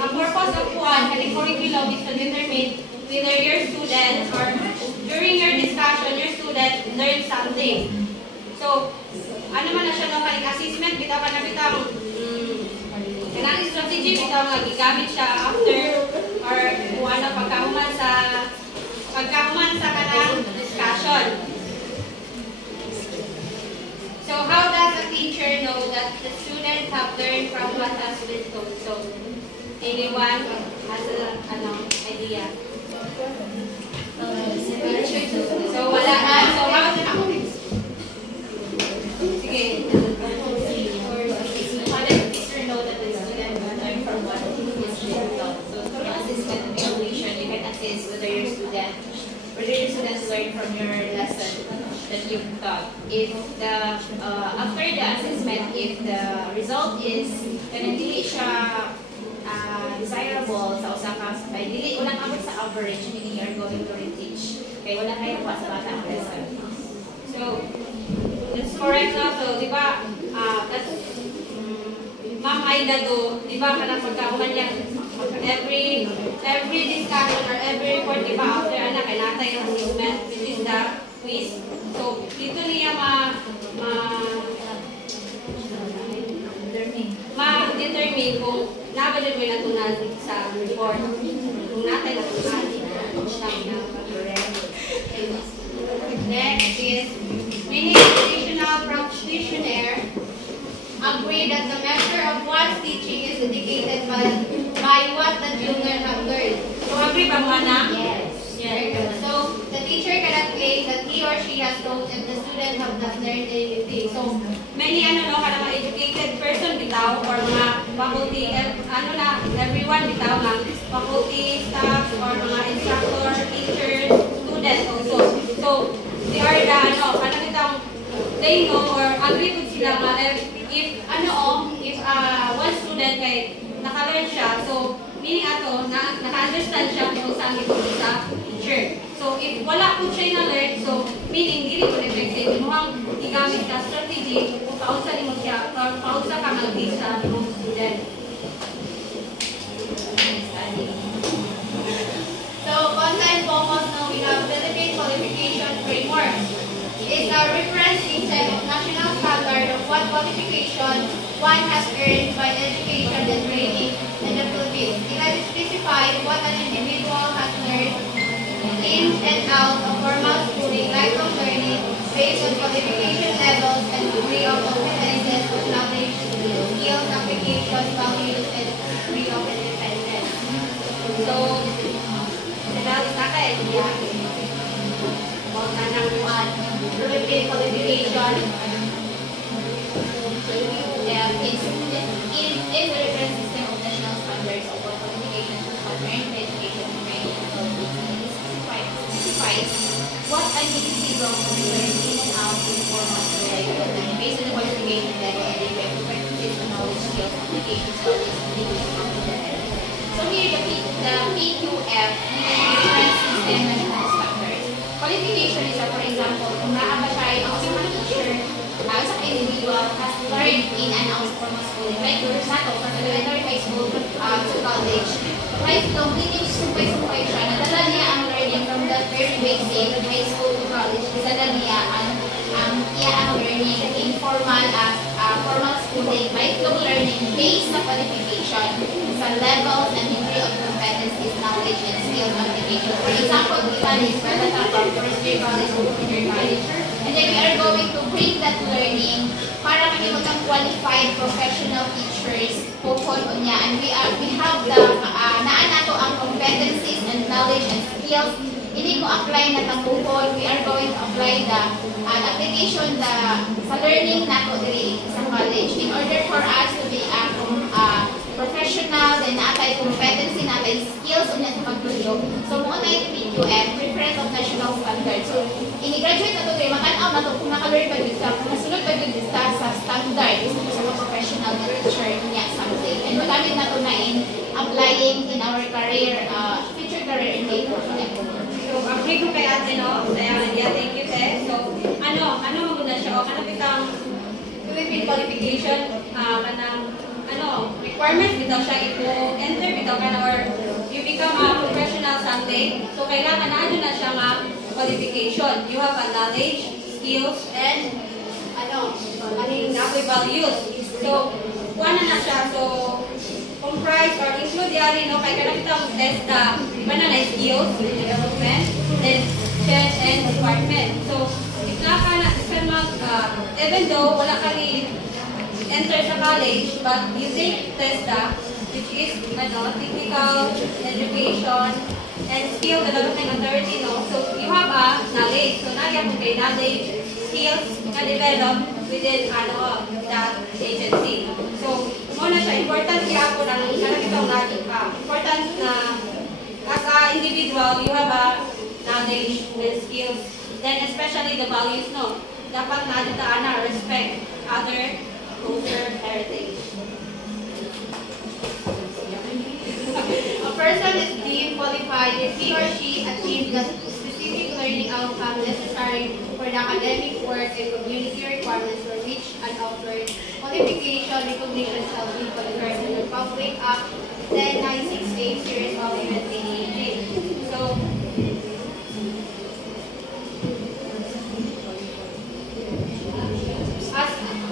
ang purpose of one curriculum is to determine whether your student or during your discussion, your student learned something. So, ano man na siya no, kaling assessment, bitaw ka na bitaw, kanang strategy, bitaw nga gigamit siya after or kung ano, pagkahuman sa kanang discussion. So, how does a teacher know that the students have learned from what has been told? So, anyone has an idea? So, wala na. So, how does sige. How does the teacher know that the student learned from what has been taught? So, through assessment and evaluation, you can assess whether your students learned from your lesson that you've taught. If the after the assessment, if the result is dili siya desirable sa usa ka by dili ulang abot sa average, meaning you are going to reteach. Kaya wala kayo pa sa bata ang lesson. So, that's correct na. So, di ba, Ma'am Aida do, di ba, kanang pagkauman niya, every discussion or every report, di ba, after anak, kay natay yung assessment, which is the quiz. So, dito niya ma-determine kung nabadyan mo yung natunan sa report. Kung natay natunan. Next is, many educational practitioners agree that the measure of one's teaching is indicated by what the children have learned. So, agree ba mo na? Yes. Very good. So, the teacher cannot claim that he or she has told if the student have not learned anything. So, many kada mga educated person bitaw or mga faculty, everyone bitaw nga, faculty, staff, or mga instructor, teachers, students also. So, they are they know or agree with sila nga if one student kay naka-learn siya, so meaning ato naka-understand siya kung saan ito sa teacher. So if wala po siya na-learn, so meaning dili ko effective imuhang igamit ka strategy kung paunsa nimo siya or paunsa ka mag-teach sa imong student. So content focus now we have Philippine qualification framework. Is a reference system of national standard of what qualification one has earned by education and training in the Philippines. It has specified what an individual has learned in and out of formal schooling, lifelong learning, based on qualification levels and degree of competences, knowledge, skills, applications, values, and degree of independence. So, Philippine qualification is the reference system of national standards of what qualifications for earned education and training specifies what an individual can learn in and out of formal schooling based on the qualification level and degree of competencies, knowledge, skills, applications, values, and degree of competence. So here the PQF is the reference system national standards. Qualification is, for example, kung naaba siya ang isang teacher, sa individual has learned in and out of formal schooling. Like, sa ito, from elementary high school to college, lifelong, hindi sumpay-sumpay siya. Nadala niya ang learning from the very basic, high school to college. Nadala niya ang learning in formal schooling, lifelong learning based sa qualification, sa levels and degree of competencies, knowledge, and skills application. For example, we start from first year college or junior college. And then we are going to bring that learning para mahimot ang qualified professional teachers pupunod niya. And we have the naanato ang competencies and knowledge and skills. Hindi ko apply na tapuhon. We are going to apply the application sa learning nato diri sa college in order for us to be professional, then natay competency, natay skills unya sa pagtudlo. So mo na yung PQF, reference of national standards. So ini-graduate na to kay makanaw na to kung naka-learn ba yun ka, kung nasunod ba yun sa standard sa mga professional na teacher niya something. And magamit na to na in applying in our career, future career in later. So agree ko kay ate no, thank you te. So ano maganda siya o kanang bitang Philippine qualification kanang requirements bitaw siya if mo enter bitaw ka na or you become a professional someday. So kailangan na ano na siya nga qualification. You have a knowledge, skills, and nakoy values. So kuha na siya. So comprise or include yari, no? Kaya kanang itong test na iba na skills, development, then change and department. So if naka na even though wala ka enter sa college, but you take TESDA, which is technical education and skill development authority, no? So you have a knowledge. So nagya po kay knowledge, skills na develop within that agency. So muna siya important kaya po na itong important na as a individual, you have a knowledge and skills, then especially the values, no? Dapat na na respect other culture heritage. A person is deemed qualified if he or she achieves the specific learning outcome necessary for the academic work and community requirements for which an offered qualification recognition shall be conferred in the Public Act 10968 series of 1988. So,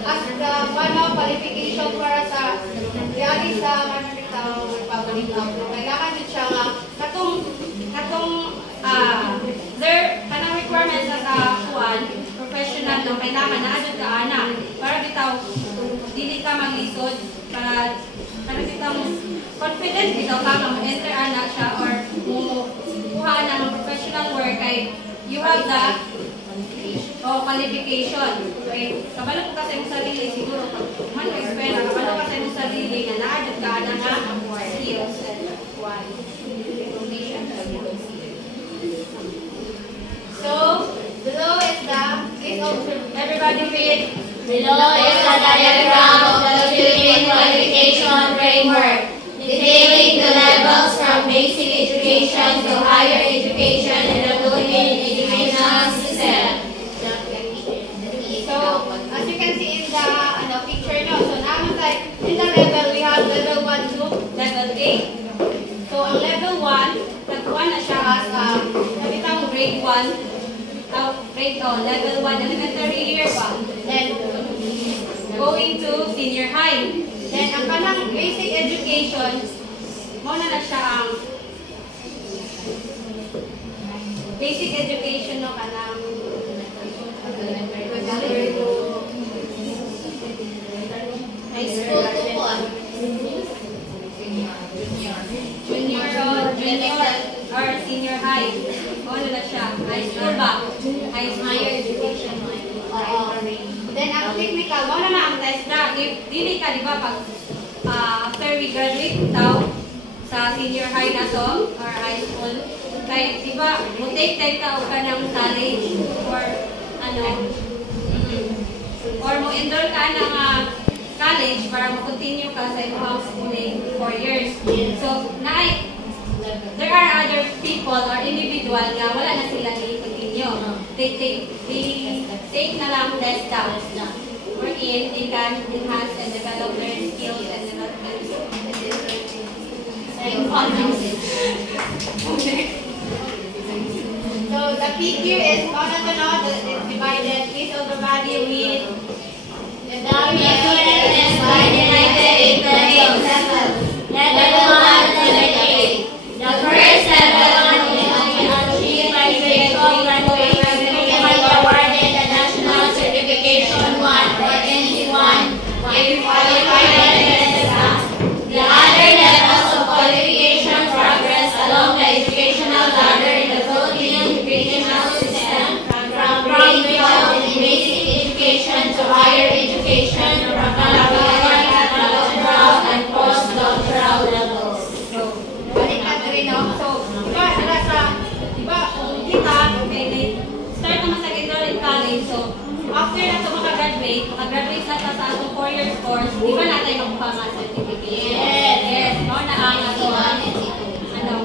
as the one of qualification para sa reali sa Republic Act, kailangan din siya nga kanang requirements sa kuan professional no kailangan na adto ka ana para bitaw dili ka maglisod para bitaw confident bitaw ka nga enter ana siya or kuha na ng professional work kay you have the qualification. Okay? Kabalo ko kasi mo sarili siguro pag man mo eskwela kabalo kasi mo sarili nga naadto ka ana nga skills and information. So, below is please everybody read. Below is the diagram of the Philippine qualification framework, detailing the levels from basic education to higher education in the Philippine educational system. So, as you can see in the picture nyo, so naman tayo, in the level, we have level 1 to level 8. So, ang level 1, nagkuha na siya as nabitang grade 1, level 1 elementary year pa. Then, going to senior high. Then, ang kanang basic education, muna na siya ang basic education no kanang High school to what? Junior or senior high. Muna na siya. High school ba? Higher education. Then, ang technical, muna na ang test na. If dili ka, di ba, pag after we graduate daw sa senior high na to, or high school, kay, di ba, mo-take ka o ka ng college, or or mo-enroll ka ng college para mo-continue ka sa iyong schooling 4 years. So, there are other people or individual nga wala na sila i-continue. They take na lang test down. Wherein they can enhance and develop their skills and development. So the figure is it's divided. Please everybody read. The figure is divided into 8 levels. Level 1 to 8. The first level achieved by grade 12 graduation will be awarded the National Certification 1 or NC1 if qualified by TESDA. The other levels of qualification progress along the educational ladder in the Philippine educational system from grade 12 in basic education to higher education from doctoral and postdoctoral levels. Balik natin rin, no? So, diba, kung kita, start naman sa enroll in college. So, after na ito makagraduate na sa atong 4 years course, di ba natin makuha nga certificate? Yes. No, na ang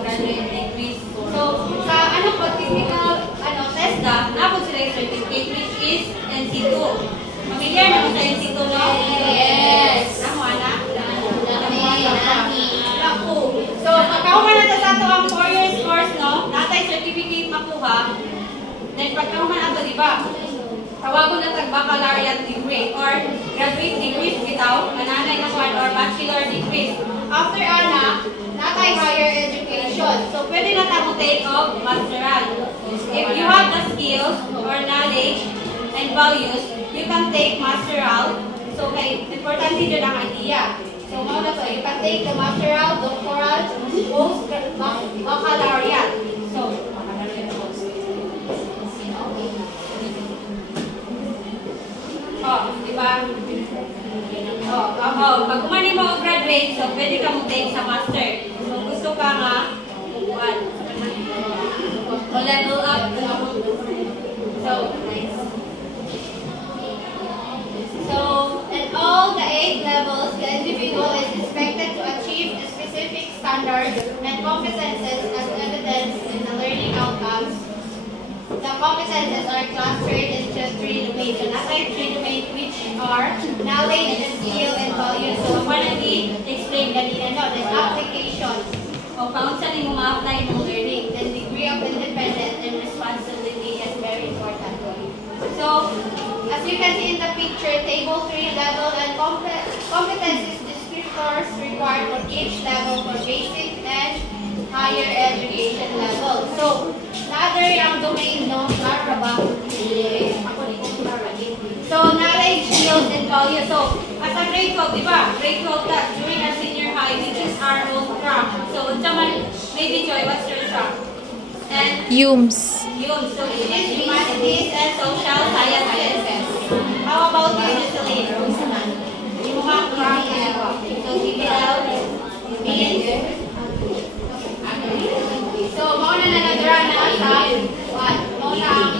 graduate degree. So, sa technical TESDA, napod sila yung certificate which is NC2. Familiar na mo sa NC2, no? Yes. Namo, anak? makuha, then pagkahuman ato, di ba? Tawagon na tag-baccalaureate degree or graduate degree bitaw, mananay na kuan or bachelor degree. After ana, natay higher education. So pwede na ta mo take of masteral. If you have the skills or knowledge and values, you can take masteral. So kay importante jud ang idea. So mao na to, you can take the masteral, doctoral, post baccalaureate. So di ba? Pag kumani mo graduate, so pwede ka mag-take sa master. So gusto ka nga, o level up. So, nice. So, at all the 8 levels, the individual is expected to achieve specific standards and competences as evidenced in the learning outcomes. The competences are clustered into 3 domains. So, nasa 3 domains which are knowledge and skill and values. So, one of explain kanina, no? Then application. O kung saan mo ma-apply mo learning. Then degree of independence and responsibility is very important. So, as you can see in the picture, table 3 level and competencies descriptors required for each level for basic and higher education level. So, another yung domain, no? So, knowledge, skills, and values. So, as a grade 12, di ba? Grade 12 that during our senior high, we choose our own track. So, maybe Joy, what's your track? And Yums. So, it is humanities and social sciences. How about you, Jocelyn? You have track and so, BBL, So, mauna na nadura na sa what? Mauna ang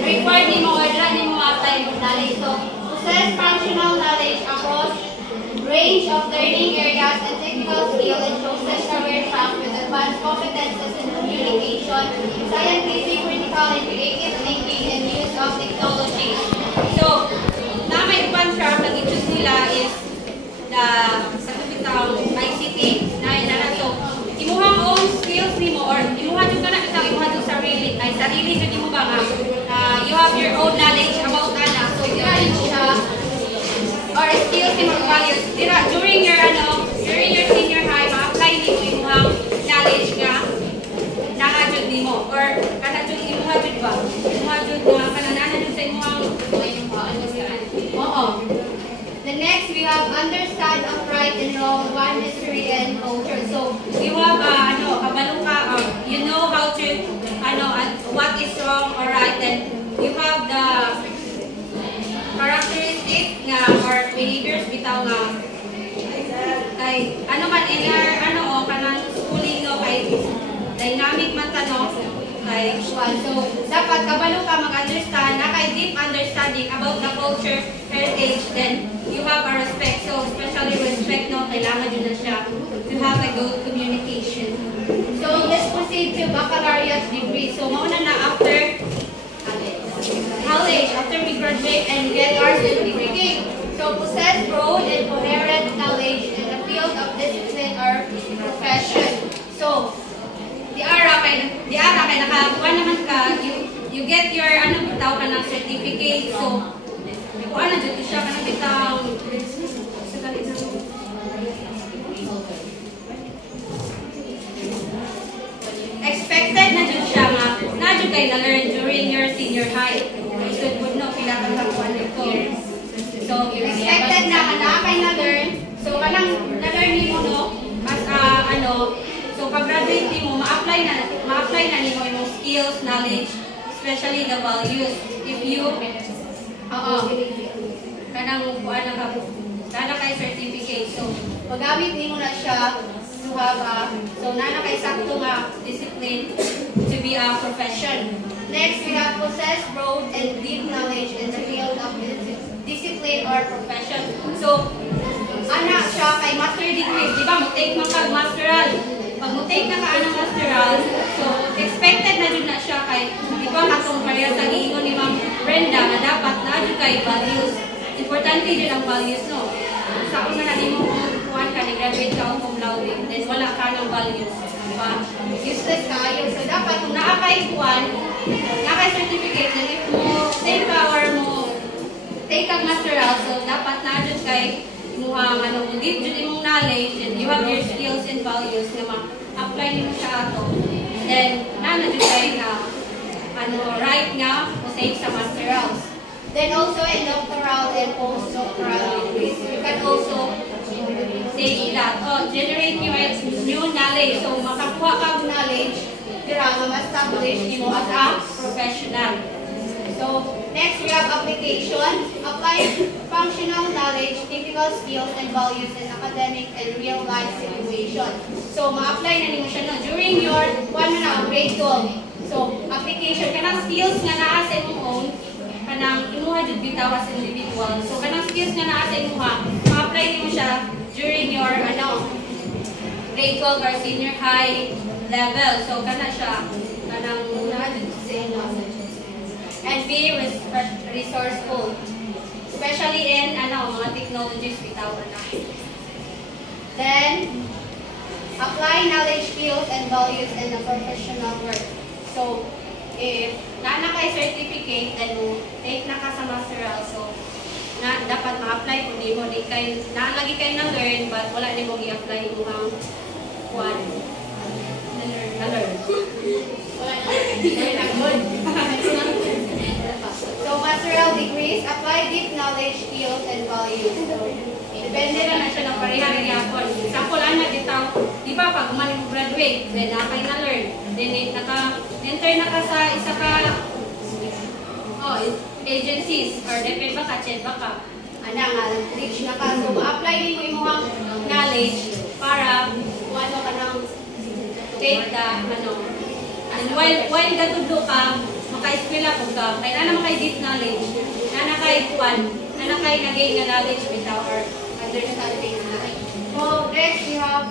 required ni mo or ni mo apply mo knowledge. So, possess functional knowledge across range of learning areas and technical skill and process career track with advanced competences in communication, scientific, critical, and creative thinking, and use of technology. So, na may upan track na i-choose nila is the ICT na inanan. So, imuhang own skills nimo or imuha jud kana bitaw imuha jud sarili jud imo ba nga you have your own knowledge about ana. So, dira siya or skills and values. Dira during your senior high ma-apply nimo imuhang knowledge nga naa jud nimo or kana jud imuha jud ba? Imuha jud nga kanananan jud sa imuhang The next, we have understand, upright, and wrong, one history and culture. So, you have kabalo ka, you know how to what is wrong or right, and you have the characteristic nga or behaviors bitaw nga kay man in our kanang schooling no kay dynamic man tanong kay so dapat kabalo ka mag-understand na kay deep understanding about the culture heritage, then you have a respect. So especially respect no kailangan yun na siya to have a good communication. So let's proceed to baccalaureate degree. So mauna na after college, after we graduate and get our certificate. So possess broad and coherent knowledge in the field of discipline or profession. So di ara kay nakakuha naman ka, you get your bitaw ka ng certificate. So kuha na dito siya kanang bitaw expected na dyan siya nga na dyan kayo na-learn during your senior high. So good no, pila kang kakuha nito. So expected na kayo na-learn. So kanang na-learn mo no as so pag-graduate mo, ma-apply na nimo yung skills, knowledge, especially the values. If you kanang kay certificate. So magamit nimo na siya to have so nana kay sakto nga discipline to be a profession. Next, we have possess broad and deep knowledge in the field of discipline or profession. So ana siya kay master degree, di ba? Mo-take man kag masteral. Pag mo-take na ka anang masteral, so expected na jud na siya kay di ba katong pareha sa giingon ni Ma'am Brenda na dapat na jud kay values. Importante jud ang values no. Sa una na nimo kuan ka ni graduate ka cum laude, then wala ka ng values. Diba? Useless kayo. So, dapat kung nakakaipuan, naka-certificate na if mo take ka or mo take kang masteral, so dapat na dyan kay muhang give dyan imong knowledge and you have your skills and values na ma-apply nimo siya ato. Then, na dyan kay na right nga mo take sa masterals. Then also in doctoral and postdoctoral degrees, You can also take that. Generate new knowledge. So, makakuha ka ng knowledge dira nga ma-establish mo as a professional. So, next we have application. Apply functional knowledge, typical skills, and values in academic and real-life situation. So, ma-apply na nimo siya no, during your grade 12. So, application ka ng skills nga naa sa imong own, kanang imuha jud bitaw as individual. So, kanang skills nga naa sa imuha, ma-apply nimo siya during your grade 12 or senior high level. So, kana siya, kanang naa jud sa imong. And be resourceful. Especially in mga technologies bitaw na. Then, apply knowledge, skills, and values in a professional work. So, if na kay certificate, then take na ka sa masteral. So, dapat ma-apply kung di mo, lagi kayo na-learn, but wala din mo i-apply mo ang one. Na-learn. Wala na. So, masteral degrees, apply deep knowledge, skills, and values. So, Depende na siya ng parehang yapon. Example, bitaw, di ba, pag umali mo graduate, then nakay na-learn. Then, enter na ka sa isa ka agencies, or depende ba ka, chat ba ka. reach na ka. So, ma-apply din mo yung mga Knowledge para kung ano ka nang take the, and while gatudo ka, maka-eskwela po ka, kaya na naman kay deep knowledge, na kay nag-gain na knowledge bitaw or understanding na. So, next we have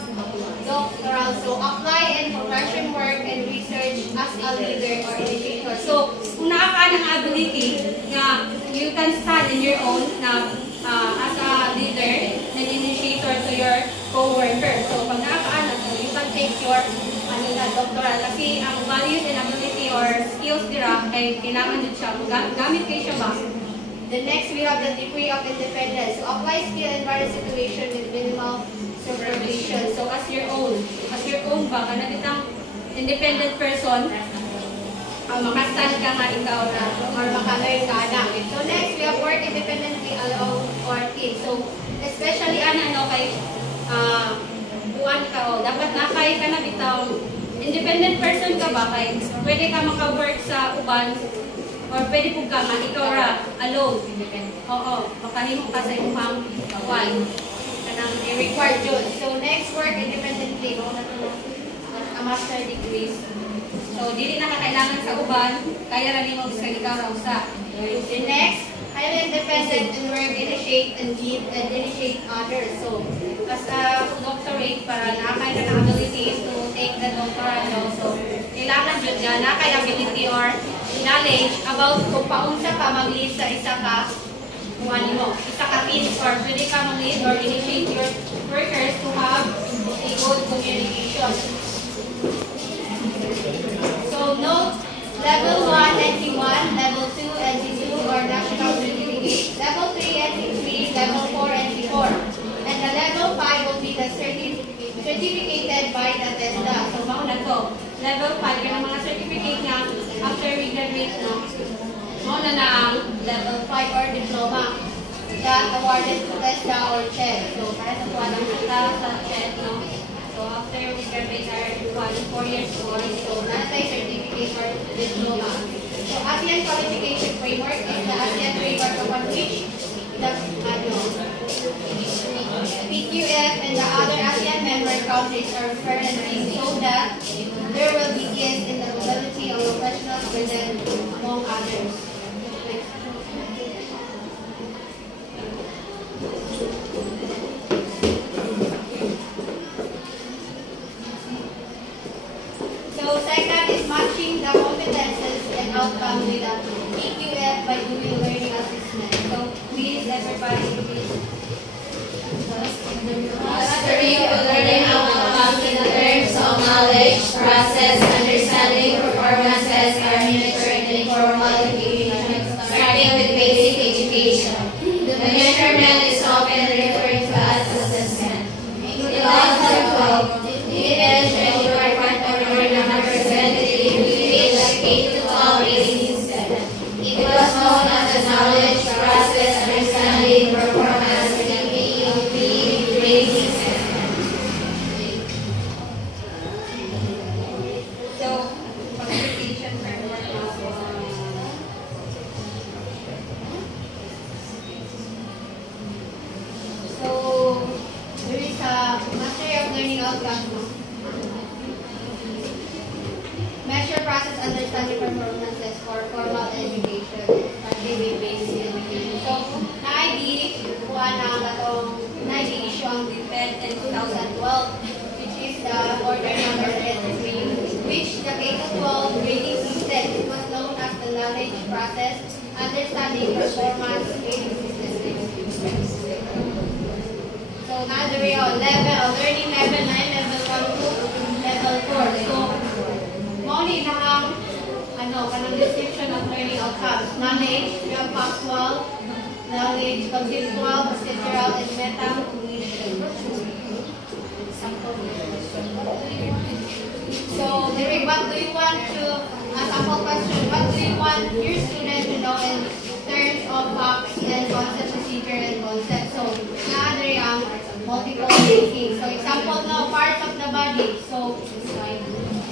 doctoral. So, apply in profession work and research as a leader or initiator. So, kung nakaka ng ability na you can stand in your own na as a leader and initiator to your co-worker. So, pag nakaka you can take your doctoral. Kasi ang values and ability or skills dira kay kailangan din siya. Gamit kayo siya ba? The next we have the degree of independence. So, apply skill in various situations with minimal supervision. So, as your own ba, kana ditang independent person, makastand ka nga ikaw na, or maka-learn ka na. So, next we have work independently alone or team. So, especially kay buwan ka dapat nakay ka na bitaw independent person ka ba kay pwede ka maka-work sa uban or pwede pug ka man ikaw ra alone independent. Makahimo ka sa imong buwan kanang i-required yun. So, next work independently. A master degrees. So, dili na kailangan sa uban, kaya ra nimo bisag ikaw ra usa. The next, highly independent and work, initiate and lead and initiate others. So, as a doctorate para nakay ka ng ability to take the doctoral law. So, kailangan dyan nga nakay ability or knowledge about kung paunsa ka mag-lead sa isa ka team or pwede ka mag-lead or initiate your workers to have a good communication. So, note, level 1, NC1, level 2, NC2, or national certificate, level 3, NC3, level 4, NC4. And the level 5 will be the certificated by the TESDA. So, mauna to. Level 5, yung mga certificate nga after we graduate, mauna na ang level 5 or diploma that awarded to TESDA or CHED. So, para sa tuwa lang kita sa CHED, So, after we graduate our 4 years course, So, natay certificate or diploma. So, ASEAN qualification framework is the ASEAN framework upon which the PQF and the other ASEAN member countries are referencing so that there will be ease in the mobility of professional students among others. So, second is matching the competences and outcomes with the PQF by doing learning assessment. So, please, everybody, please. Mastery of learning outcomes in terms of knowledge. knowledge, process, understanding, performances are measured in formal education, starting with basic education. The measurement is often referred to as assessment. In 2012, the Education Department awarded a representative with age 8 to 12 rating system. It was known as the knowledge, process, understanding, performance, and AUP rating system. So, qualification framework na po. So, there is a mastery of learning outcomes. Measure, process, understanding, performances for formal education. Activity-based education. So, na-ID, kuha na katong na-ID issue ang DepEd in 2012, which is the order number 33, which the K-12 grading system, it was known as the knowledge, process, understanding, performance grading system. So, na-there yun, learning level 9, level 1 to level 4. So, mauni na ang kanang description of learning outcomes. Knowledge, you have factual, knowledge, conceptual, procedural, and meta-cognition. So, Derek, what do you want to, a sample question, what do you want your student to know in terms of facts and concept, procedure, and concept? So, na-there ang multiple thinking. So, example no, parts of the body. So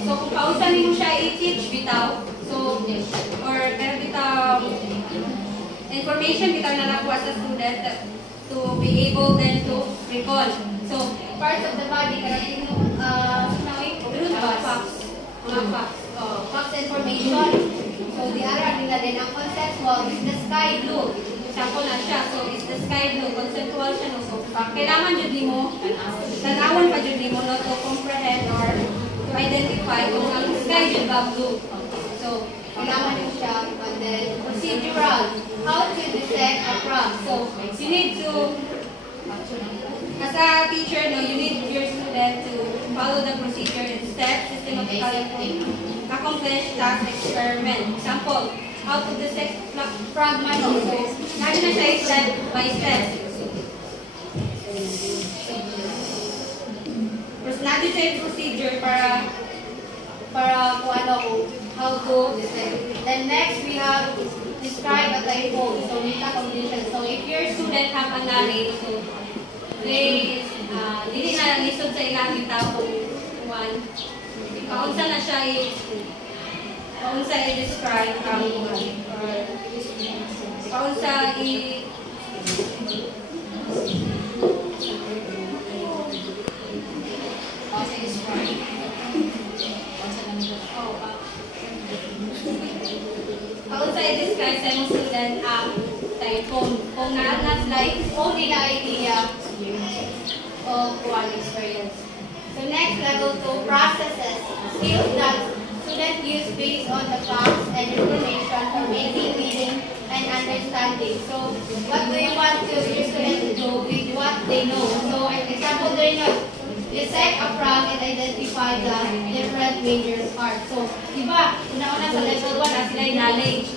kung pausan mo siya i-teach bitaw, so, or pero bitaw, information bitaw na nakuha sa student to be able then to recall. So, parts of the body, karang facts, mga facts, facts information. So, the other nila din, ang conceptual is the sky blue. Example na siya, so is the sky blue, conceptual siya, no? So, kailangan yun mo, tanawan pa yun mo, no, to comprehend or to identify kung ang sky yun ba blue. So, kailangan yun siya, and then procedural, how to dissect a frog. So, you need to, as a teacher, no, you need your student to follow the procedure and steps, systematically accomplish task experiment. Example, how to dissect frog money. So, lagi na siya step by step. Lagi siya yung procedure para kung ano, how to dissect. Then next, we have describe a typo. So, meta-cognition. So, if your student have a knowledge, so, they, hindi na lisod sa ilang itapong one. Kaunsa na siya kaunsa i-describe ang kaunsa kaunsa i-describe sa mga student ang typhoon. Kung na like only the idea of one experience. So next, level 2, processes. Skills that students use based on the facts and information for making meaning and understanding. So what do you want your students to do with what they know? So example, they know dissect a frog and identify the different major parts. So, diba, una-una sa level 1 na sila yung knowledge.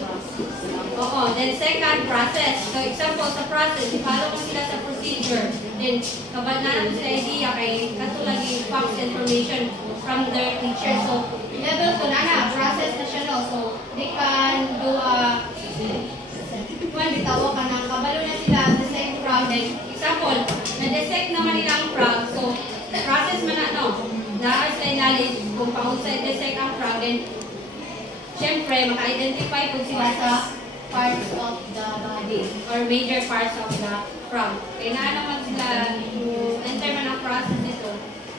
Oo. Then second, process. So example sa process, i-follow mo sila sa procedure. Then, kabal na naman sila idea kay katulad yung facts information from their teacher. So, level 2 na process na siya, no? So, they can do a bitawo ka ng kabalo na sila, dissect frog. Then, example, na-dissect naman nila ang frog. So, process man na, no? Naaral sila knowledge kung paano sa dissect ang frog. Then, syempre, maka-identify kung sila sa parts of the body or major parts of the frog. Kaya na naman sila enter man ang process nito.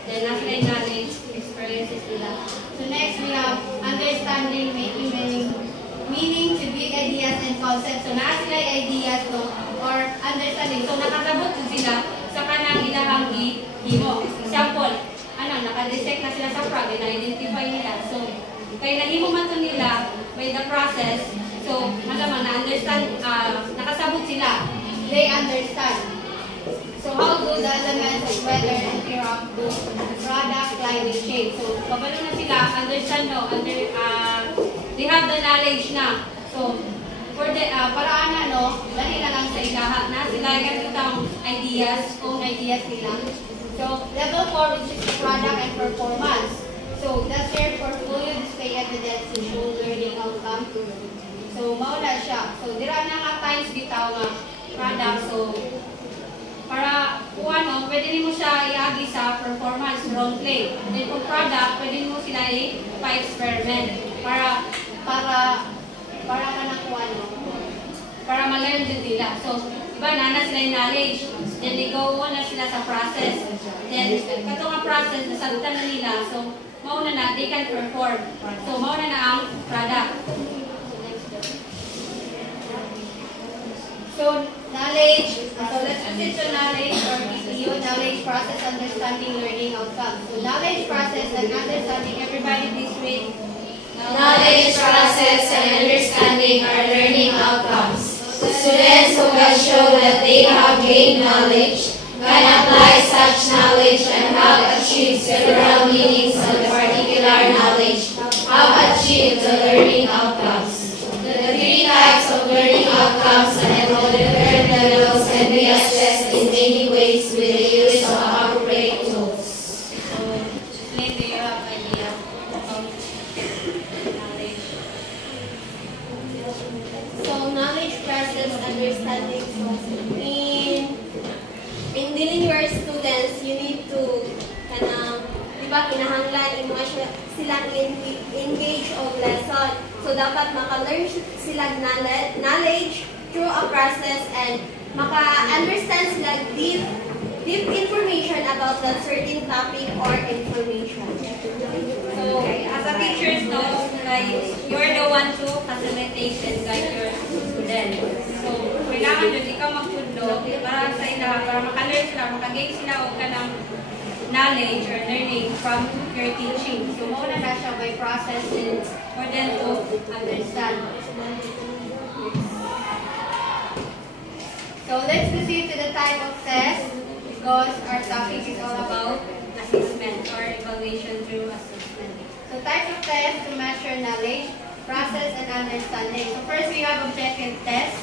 Then, nasa yung knowledge, experiences nila. So, next, we have understanding, making meaning to big ideas and concepts. So, nasa sila yung ideas, no? Or understanding. So, nakasabot ko sila sa kanang ilahang himo. Example, naka-dissect na sila sa frog, na-identify nila. So, kaya nahimo man to nila by the process. So, malaman, na-understand, nakasabot sila. They understand. So, how do the elements of weather interact with product like supply chain. So, kabalo na sila, understand no, they have the knowledge na. So, for the, paraan na, no, dali na lang sa ilaha na sila ganitong ideas, own ideas nila. So, level 4, which is the product and performance. So, that's your portfolio display evidence to show learning outcome. So, mauna siya. So, dira na nga times bitaw nga product. So, para kung ano, pwede mo siya iagi sa performance, role play. Then kung product, pwede mo sila i-experiment para ka na kung ano, para ma-learn din nila. So, iba na sila yung knowledge. Then, go na sila sa process. Then, katong ang process, nasagutan na nila. So, mauna na, they can perform. So, mauna na ang product. So, knowledge. So, let's proceed to knowledge or DPU, knowledge, process, understanding, learning outcome. So, knowledge, process, and understanding. Everybody please read. Knowledge, process, and understanding are learning outcomes. Students who can show that they have gained knowledge can apply such knowledge and have achieved several meanings of the particular knowledge have achieved the learning outcomes. The three types of learning outcomes and all different levels can be assessed in many ways with the use of appropriate tools. So, explain do you have idea of knowledge? So, knowledge, process, understanding. So, in dealing with students, you need to kinahanglan mo silang engage of lesson. So, dapat maka-learn silang knowledge through a process and maka-understand silang deep information about that certain topic or information. So, as a teacher, no, like, you're the one to facilitate and guide your student. So, kailangan yun, ikaw magpudlo para sa ila, para maka-learn sila, maka-gain sila o ka ng knowledge or learning from your teaching. So, mauna na siya by process and for them to understand. So, let's proceed to the type of test because our topic is all about Assessment or evaluation through assessment. so types of tests to measure knowledge, process, and understanding. So first we have objective tests.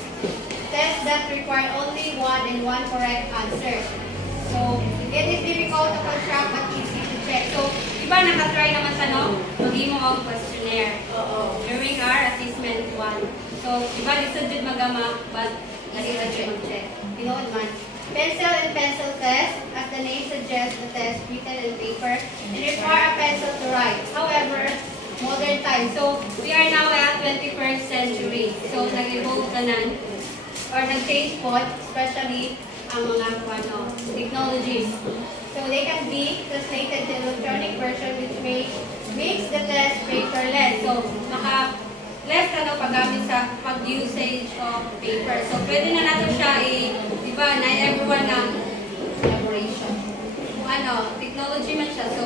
Tests that require only one and one correct answer. So it is difficult to construct but easy to check. So Iba nakatry naman sa no, mag-imo ang questionnaire during our assessment 1. So, iba lisod din magama, but easy to check. You know man. Pencil and pencil test. As the name suggests, the test written in paper and require a pencil to write. However, modern times. So we are now at 21st century. So, nag-evolve na nan. or nag-change po, especially ang mga technologies. So they can be translated to electronic version which makes the test paperless. So, less paggamit sa pag-usage of paper. So, pwede na natin siya diba, na everyone na Collaboration. technology man siya. So,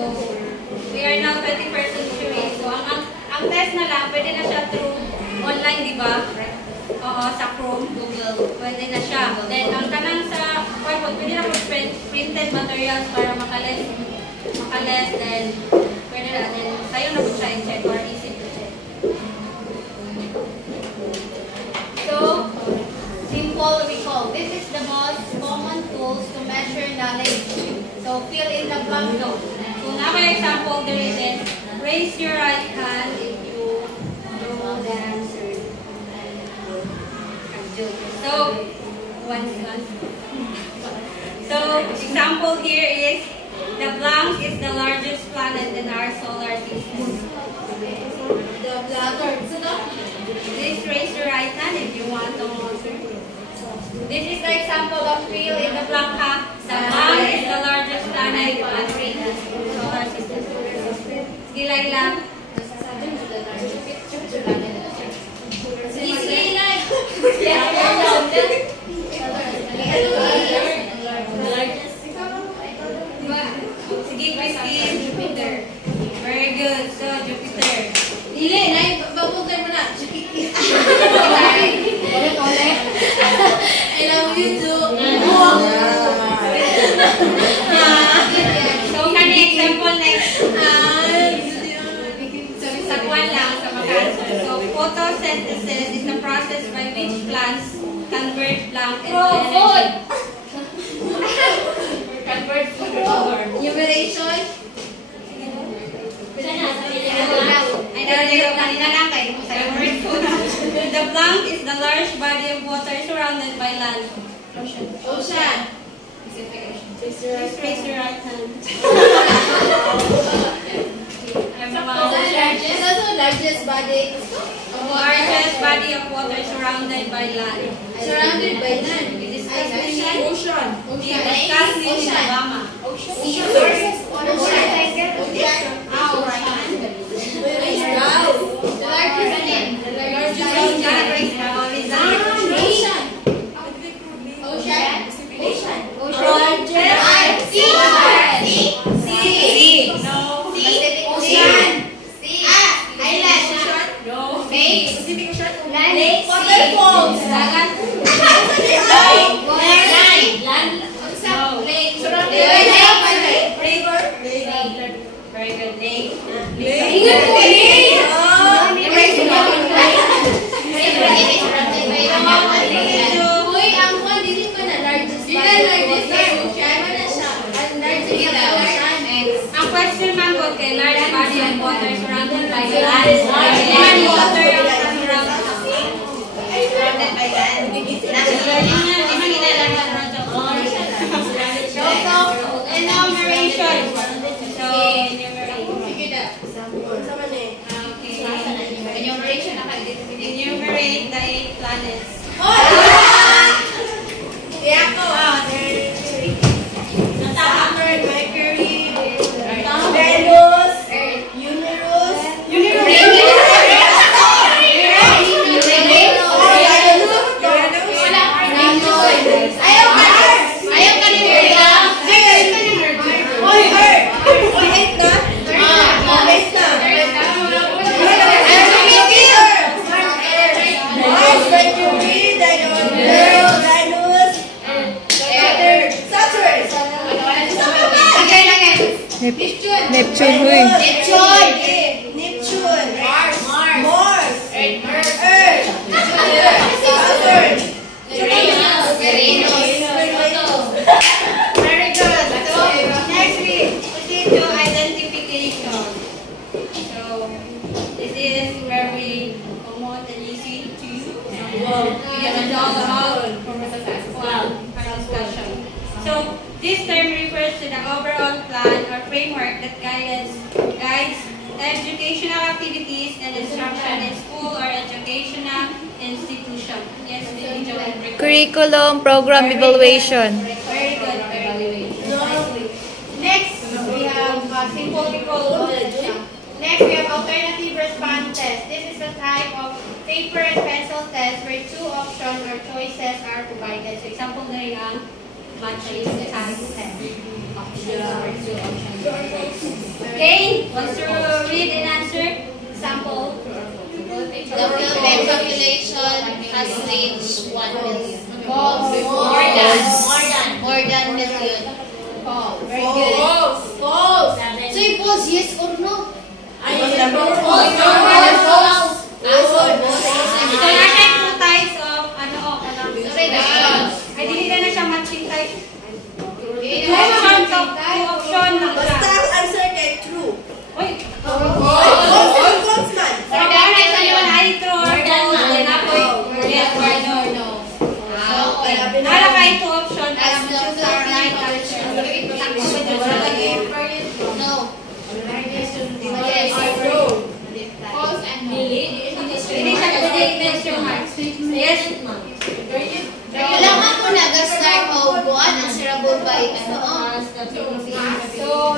we are now 21st century. So, ang test na lang, pwede na siya through online, diba? Oo, sa Chrome, Google, pwede na siya. Then, ang kanang sa whiteboard, pwede na printed materials para makalis, then, pwede na, then, sa'yo na po siya i-check or easy to check. So, simple recall. This is the most common tools to measure knowledge. So fill in the blank note. So, now my example, there is this. Raise your right hand if you know the answer. So, So, example here is, the blank is the largest planet in our solar system. The blank. Please raise your right hand if you want to answer. This is the example of fill in the blank. The blank is the largest planet in our solar system. Sige, Laila. Sige, like. Sige, Christine. Jupiter. Very good. So, Jupiter. Dili, babuntay mo na. Ulit. I love you too. So, kani example next. Enumeration. Ay, nalagay kanina lang kayo. The blank is the large body of water surrounded by land. Ocean. Just raise your right hand. Largest body Largest body of water surrounded by land. surrounded by land. We discussed this in Ocean. we discussed this in Alabama. Very good. Lake. Ang question man po kay large body of water surrounded by land. Land water yung surrounded by land. Enumeration. So, enumerate the 8 planets. Mercury, Venus, Uranus, Neptune, huy. Neptune, Mars, Earth, Saturn, Uranus. Very good. So next we proceed to identification. So this is where we promote and easy to use. We get a job about discussion. So this term refers to the overall plan or framework that guides educational activities and instruction in school or educational institution. Yes, Curriculum, program evaluation. very good. Next, we have simple recall knowledge. Next, we have alternative response test. This is a type of paper and pencil test where 2 options or choices are provided. So, example na rin ang matching test. Okay, wants to read and answer? Example. The Philippine population has reached 1 million. More than million. Very good. False. So it was yes or no? So, nasa 2 types of ay dili na siya matching type. Two option na siya. answer kay true. Uy, All constant. so bakit sa yun ay true or false? Then ako'y yes or no. Nala kayo 2 option para ma-choose our right answer. No. Yes. False and no. Hindi siya statement yung marks. Yes. Wala nga po nag-start o buwan ang sirable by So,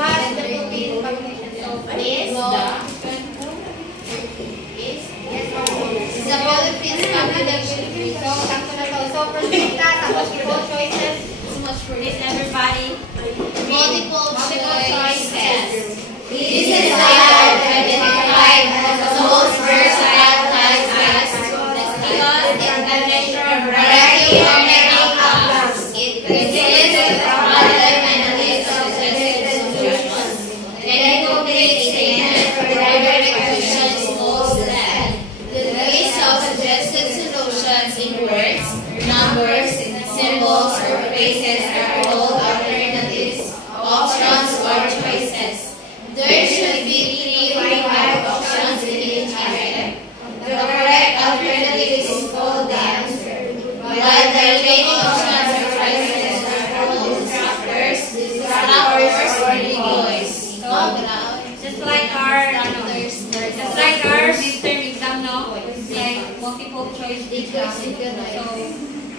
are, just like our midterm exam, no? Like multiple choice exam. So,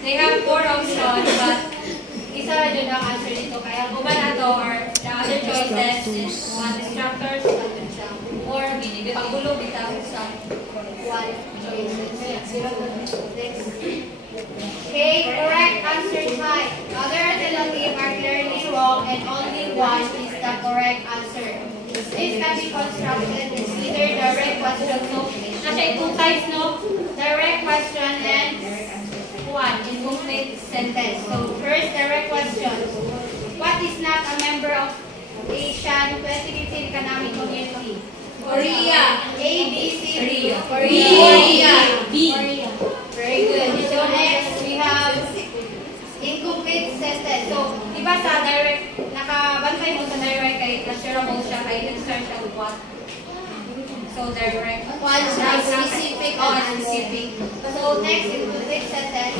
they have 4 options, but isa na dyan ang answer dito. Kaya kung ba na to, or the other choices, mga distractors, or pagulo bitaw sa one choices. Okay, correct answer type. Other alternatives are clearly wrong and only one is the correct answer. This can be constructed as either direct question, so Nasa 2 types, no? direct question and one incomplete sentence. So first, direct question. What is not a member of Asian 2015 Economic Community? Korea. A, B, C, D. Korea. B. Very good. So next, we have incomplete sentence. So, Di ba sa direct, nakabantay mo sa direct kay assurable siya, kay nag-start siya with what? So, direct. one specific Oh, and specific. So next, incomplete sentence.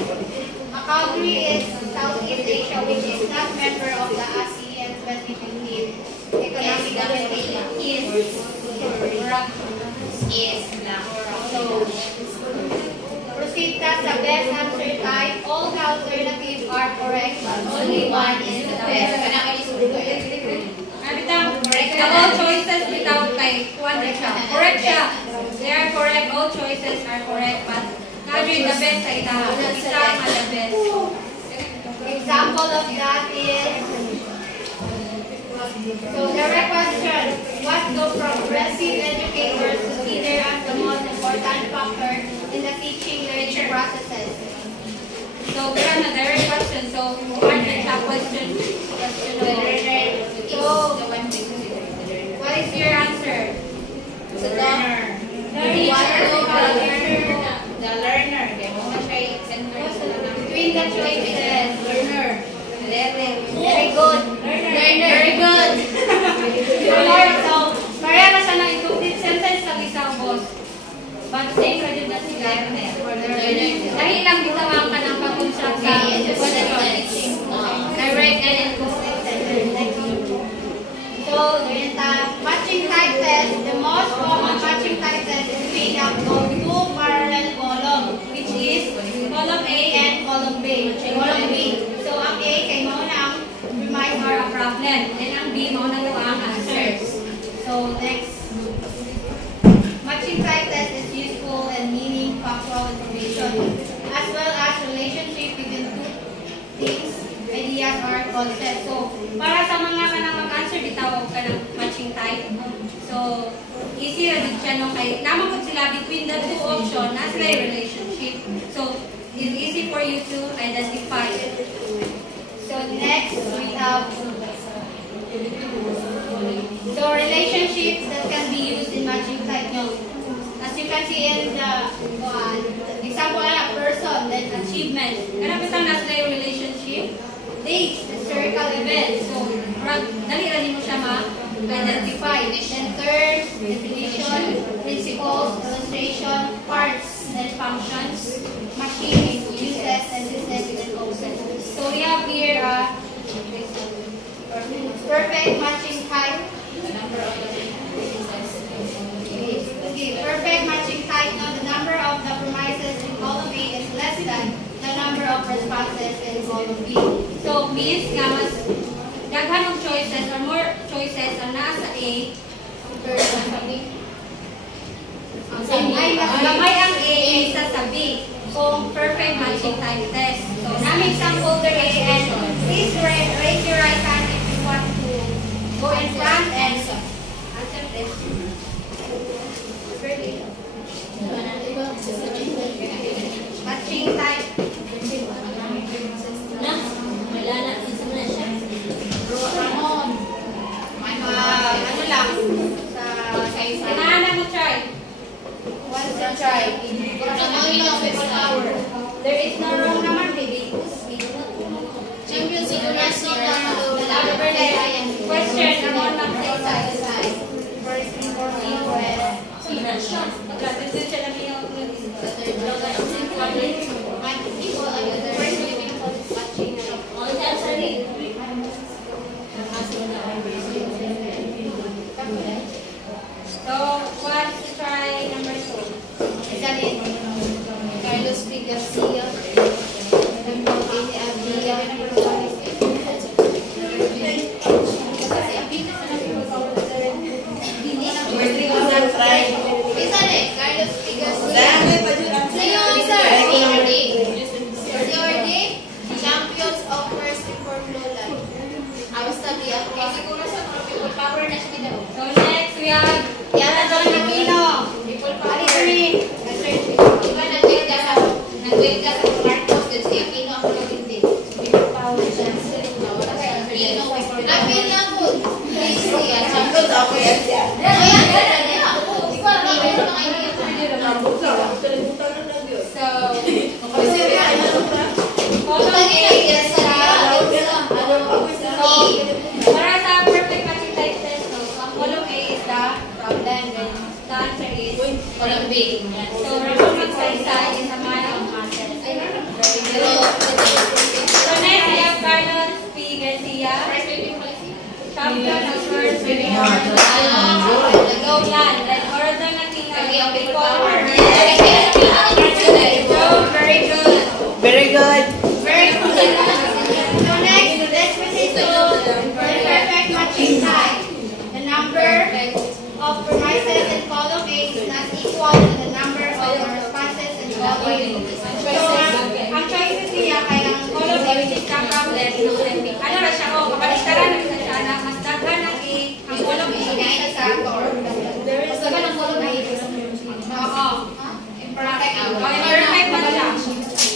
A country is Southeast Asia, which is not member of the ASEAN 2015 Economic Community. Is lang. So, proceed ka sa best answer type. All the alternatives are correct, but only one is the best. All choices without kay one siya. Correct siya. They are correct. All choices are correct, but nabi the best sa ita. Isa ang the best. Example of that is, so direct question, what do progressive educators consider as the most important factor in the teaching learning processes? So, kaya na direct question. So, one siya question. So, what is your answer? The learner. The learner. Kaya mo siya center sa lang. Between the choices, Learner. very good. Very good. So, kaya na siya ng incomplete sentence sa isang boss. But same na din na sila. Dahil lang gitawang ka ng pag-construct sa question. Direct and incomplete sentence. So, there's the matching type test. The most common matching type test is made up of 2 parallel columns, which is column A and column B. So, ang A kay mauna ang premise or a problem, and ang B mauna to ang answer. So, next. Matching type test is useful and meaning factual information, as well as relationship between two things, ideas, or concepts. So, Para sa mga kanang mag-answer, bitawag ka ng matching type. So, easy na din siya nung kay, naman po sila between the two options, na sila yung relationship. So, it's easy for you to identify. so next we have relationships that can be used in matching type note. As you can see in the example, a person, then achievement. Kaya bitang na sila yung relationship. Dates, historical events. So, dali-dali mo siya ma-identify. Then terms, definition, principles, illustration, parts, and functions, machines, uses, and systems, and concepts. So we have here perfect matching type. Okay, perfect matching type. Now the number of the premises in column A is less than the number of responses in column B. So, means nga mas daghan ng choices or more choices ang nasa A. Ay, mas gamay ang A kaysa sa B. Kung perfect matching type test. So, namin sample the A and please raise your right hand if you want to go in front and answer this. Matching type. Ano lang, sa Kailangan mo try. once you try. There is no wrong naman, baby. Question, naman lang sa isa. First thing for me was Pagkatapos siya lang yung So, Isa rin, Carlos Pigas. Dami pa dyan ang Sa'yo, sir. CRD, champions of first reform lowland. I was study at siguro sa mga people power na siya daw. So next we have Yana Don Aquino. People power. Ali Green. Diba nag-wait ka sa Marcos, kasi si Aquino ako nag-hindi. People power siya. Aquino niya po. Sample ako yan siya. So, para sa perfect matching type test, so, ang column A is the problem, then the answer is Column B. So, resume magsaysay is a man of masses. Very good. So, next we have Carlos P. Garcia, champion of first swimming Lowland, then horizon na king of the power. So, very good. Very good. So next, let's proceed to the perfect matching type. The number of premises in column A is not equal to the number of responses in column B. So, ang choices niya kay ang column A which is the problem, Ano na siya? O, kapalistaran na siya na mas daghan ng A, ang column A kaysa sa Basta ka ng column A. Oo. Imperfect out. Okay, perfect man siya.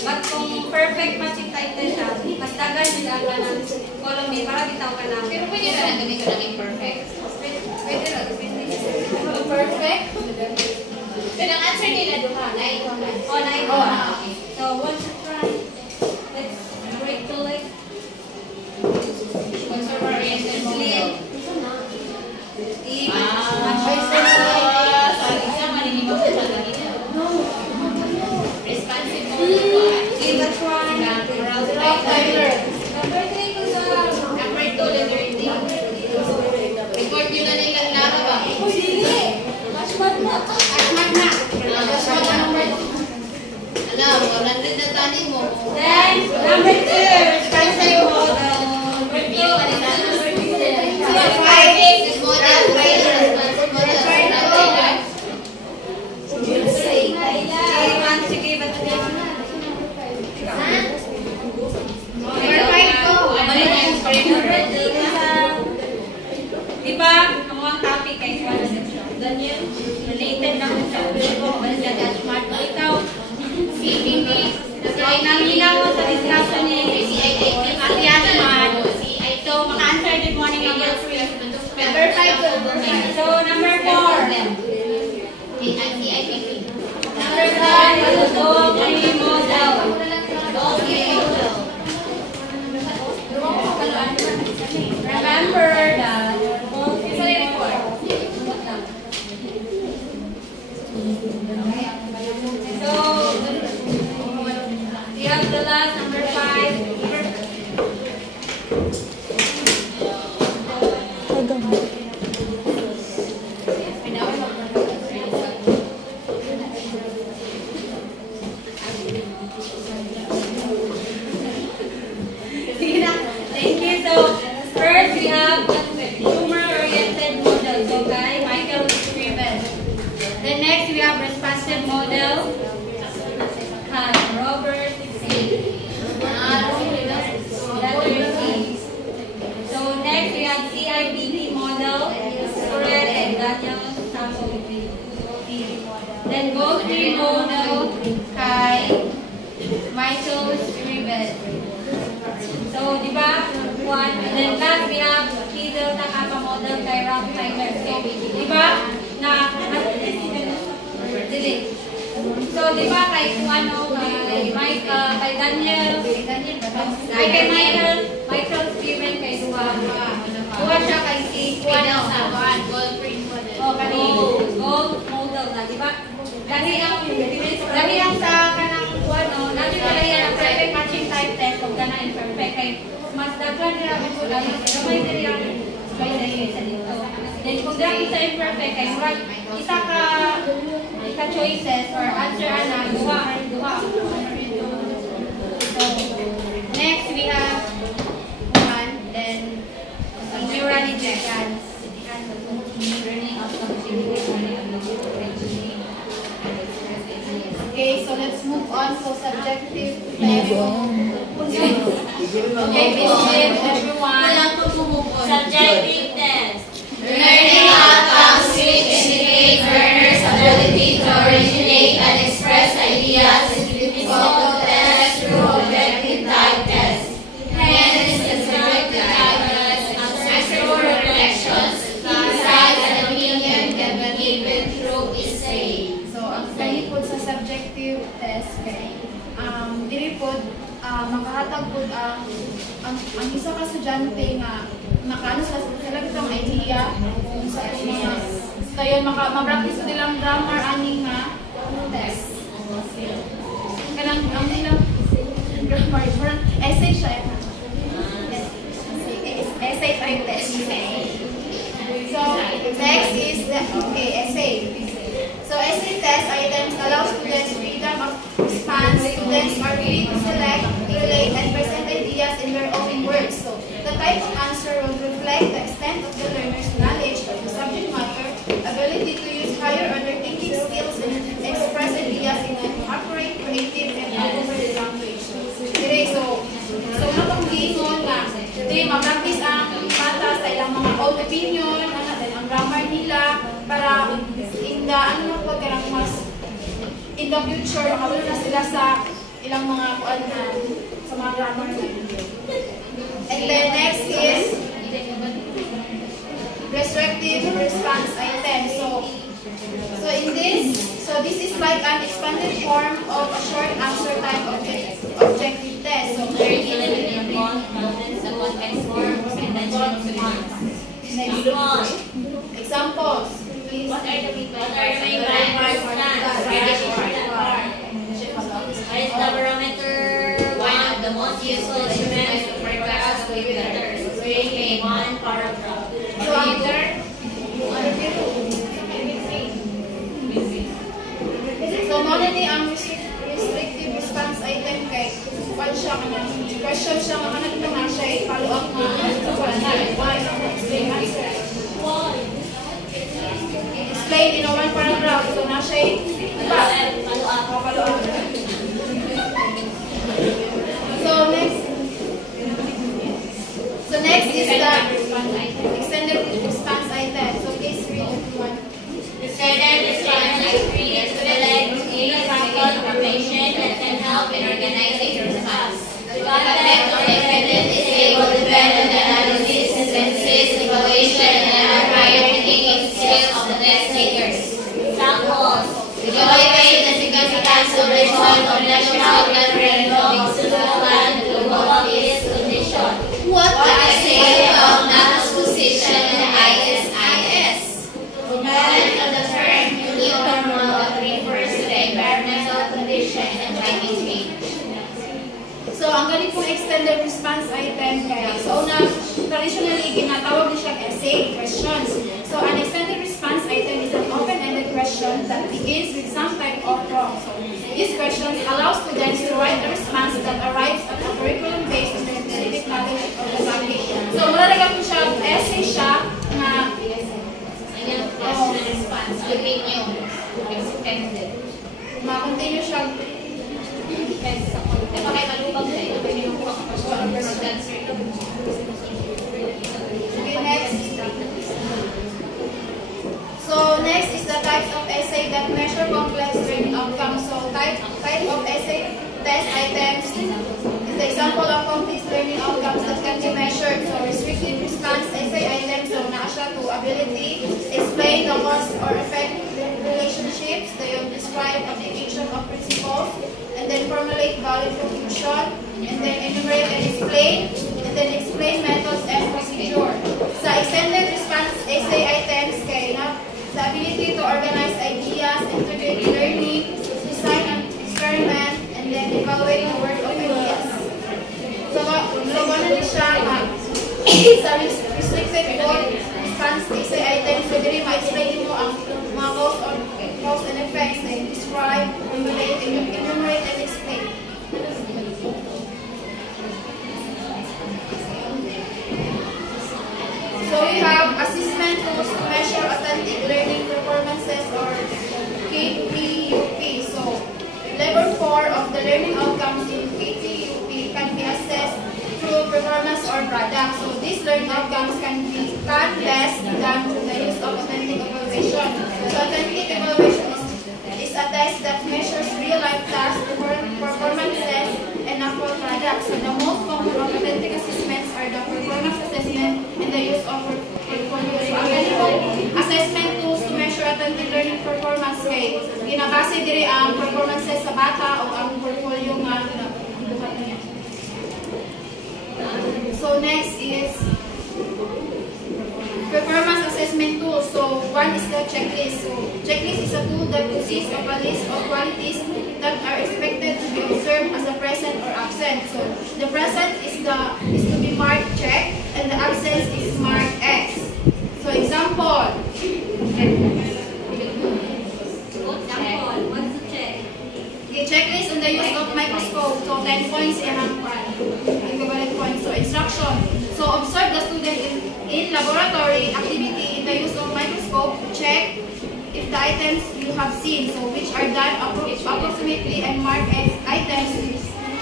But kung perfect matching type na siya, mas daghan siya ng column A para bitaw ka lang. Pero pwede na lang gamitin ng imperfect. Pwede na, depende siya. Perfect? Pero ang answer nila duha, na ito. Oh, nice. Okay. So, once you try, let's break the leg. Consumer-oriented model. If Responsive model. Give a try. Number 3 ko sa Number 2, letter D. Record nyo na nilang laro ba? Ashmat na. Alam, 100 na tani mo. Then, number 2, responsive model. Review, ano na? Number 5 is model. Responsive model. Sige, ba't Number 5 ko. Diba, ang mga topic ay kung ano siya. Ganyan, related lang sa ulo ko. Ano siya, Ashmat. Ikaw, CPP. ay nanginaw mo sa discussion ni Ate Ashmat. So, maka-answer this morning number 3. Number 5 ko. So, number 4. CIPP. Number 5 is the Dolphin model. Remember that so, we have the last number 5. Thank you. So, first we have humor-oriented models, okay? Michael Scriven. Then next we have responsive model. Robert C. Letter C. So next we have CIBD model. Fred and Daniel Sample. Then Goldtree model kay Michael Scriven. So, di ba? One. And then last, we have Fidel Takapa model kay Rob Tyler. So, di ba? Na, delete. So, di ba kay ano, kay Mike, kay Daniel, ay kay Michael Steven, kay Dua. Dua siya kay si ano, o, kani gold model na, di ba? Dahil ang sa kanang ano, natin pala yan ang perfect matching type test o gana imperfect kay mas daghan nila ko lang gamay nila sa dito. Then kung dahil sa imperfect kay murag isa ka choices or answer ana duha. So next we have one, then zero reject. Running out of so let's move on to subjective test. Okay, begin everyone. Subjective test. Learning outcomes which indicate learners' ability to originate and express ideas is difficult to test through objective type tests. Hence, the subjective type test through reflections, insight, and opinion can be given through essay. So, ang kani po sa subjective test kay diri po makahatag po ang isa ka estudyante nga nakaano sa sila bitong idea kung sa mga kayon ma-practice nilang grammar ani nga test. Kanang ang nilang grammar parang essay siya. Essay type test. So, next is the essay. So, essay test items allow students freedom of response. Students are free to select, relate, and present ideas in their own words. So, the type of answer will reflect the extent of the learner's knowledge of the subject matter, ability to use higher order thinking skills, and express ideas in an appropriate, creative, and appropriate language. Okay, so natong giingon nga, ma-practice ang bata sa ilang mga own opinion, ang grammar nila, para in the, mas in the future, makawala na sila sa ilang mga sa mga grammar nila. And then next is restrictive response item. So in this is like an expanded form of a short answer type of objective test. So examples. Please. What are the main parts? What is the barometer? One of the most useful instruments to forecast with letters. Create one paragraph. So muna ni ang restrictive response item kay question siya nga kanang ito nga siya follow up na why explain answer. Explain in one paragraph. So na siya follow up. So next is the extended response item. So please read one. Extended response is to select a sample information that can help in organizing your response. The content of extended essay will depend on the analysis, synthesis, evaluation, and prior thinking skills of the test takers. Examples. Evaluate the significance of the national referendum of Sudan global peace condition. What the essay about NATO's position in the ISIS? Comment on the term new normal that refers to the environmental condition and climate change. So, ang ganit pong extended response item kay so traditionally ginatawag din siyang essay questions. So, an extended response item is an open-ended question that begins with some type of prompt. So, these questions allow students to write a response that arrives at a curriculum based on their specific knowledge of the topic. So, malalaga po siya, essay siya na Question and response. Continue. Extended. ma-continue siya Okay, next. So next is the types of essay that measure complex learning outcomes. So type of essay test items is the example of complex learning outcomes that can be measured. So restrictive response essay items, so naa siya to ability, explain the cause or effect relationships, they describe application of principles, and then formulate valid conclusion, and then enumerate and explain methods and procedure. Sa extended response essay items, kay the ability to organize ideas, integrate learning, design an experiment, and then evaluate the work of ideas. So gano'n din siya sa restricted response essay items, so dili ma-explain mo ang mga cause and effects, and describe, formulate, enumerate, and explain. So we have assessment tools to measure authentic learning performances, or KPUP. So level performance or product. So these learning outcomes can best be done through the use of authentic evaluation. So authentic evaluation is a test that measures real-life tasks, performances, and actual products. So the most common of authentic assessments are the performance assessment and the use of portfolio. So available assessment tools to measure authentic learning performance kay ginabase diri ang performances sa bata o ang portfolio nga gibuhat niya. So next is performance assessment tool. So one is the checklist. So checklist is a tool that consists of a list of qualities that are expected to be observed as a present or absent. So the present is to be marked check and the absence is marked X. So example. What's the check? The checklist on the use of microscope. So 10 points equivalent points. So instruction. So observe the student in laboratory activity in the use of microscope. Check if the items you have seen, so which are done approximately, and mark as items